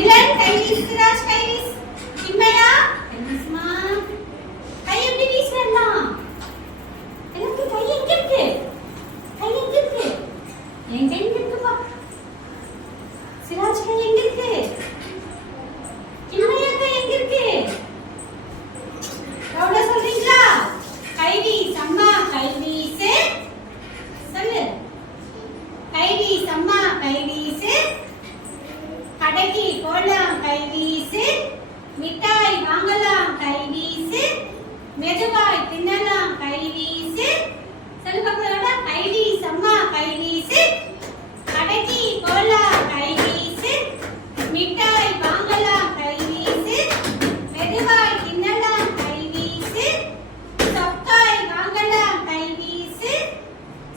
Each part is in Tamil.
நிலன் கை வீசுகிறார் கை வீசு இம்மையா என்னஸ்மா கை எப்படி வீசுறலாம் எனக்கு கை எங்க இருக்கு என் கை இருக்குப்பா சிராஜ் கை எங்க இருக்கு இம்மையா கை எங்க இருக்கு ரவுடா சொல்றீங்களா கை வீசு அம்மா கை வீசு சொல்லு கை வீசு அம்மா கை வீசு கடைக்கு போலாம் கை வீசு மிட்டாய் வாங்கலாம் கை வீசு மெதுவாய் தின்னலாம் கை வீசு சொல்லு பக்கத்துல கை வீசு அம்மா கை வீசு கடைக்கு போலாம் கை வீசு மிட்டாய் வாங்கலாம் கை வீசு மெதுவாய் தின்னலாம் கை வீசு சொக்காய் வாங்கலாம் கை வீசு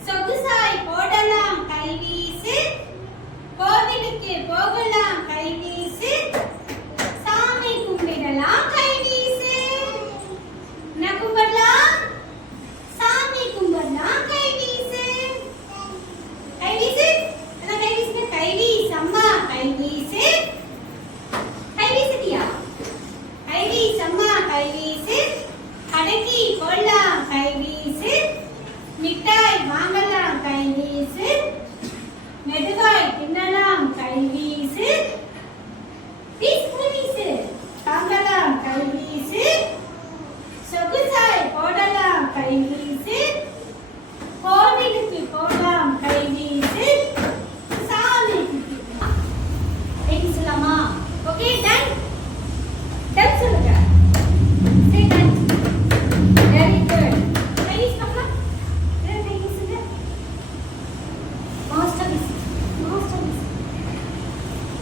சொகுசாய் போடலாம் கை வீசு கோவிலுக்கு போகலாம் கை வீசு சாமி கும்பிடலாம் கை வீசு என்ன கும்பிடலாம் சாமி கும்பிடலாம் கை வீசு கை வீசு என்ன கை வீசு கை வீசு அம்மா கை வீசு கை வீசுதியா கை வீசு அம்மா கை வீசு கடைக்கு போடலாம் கை வீசு மிட்டாய் வாங்கலாம் கை வீசு மெதுவாய் தின்னலாம் கை வீசு வீசு வாங்கலாம் கை வீசு சொகுசாய் போடலாம் கை வீசு கோவிலுக்கு போகலாம் கை வீசு சாமி சொல்லலாமா ஓகே டன் டன் சொல்லுங்க சரி டன் வெரி குட் கை வீசு பார்க்கலாம் கை வீசுங்க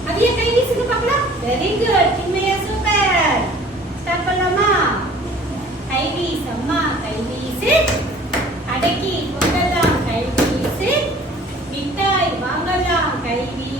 அவிய கை வீசுங்க பார்க்கலாம் வெரி குட் கிம்மையா சூப்பர் ஸ்டார்ட் பண்ணலாமா கை வீசு அம்மா கை வீசு கடைக்கு போகலாம் கை வீசு மிட்டாய் வாங்கலாம் கை வீசு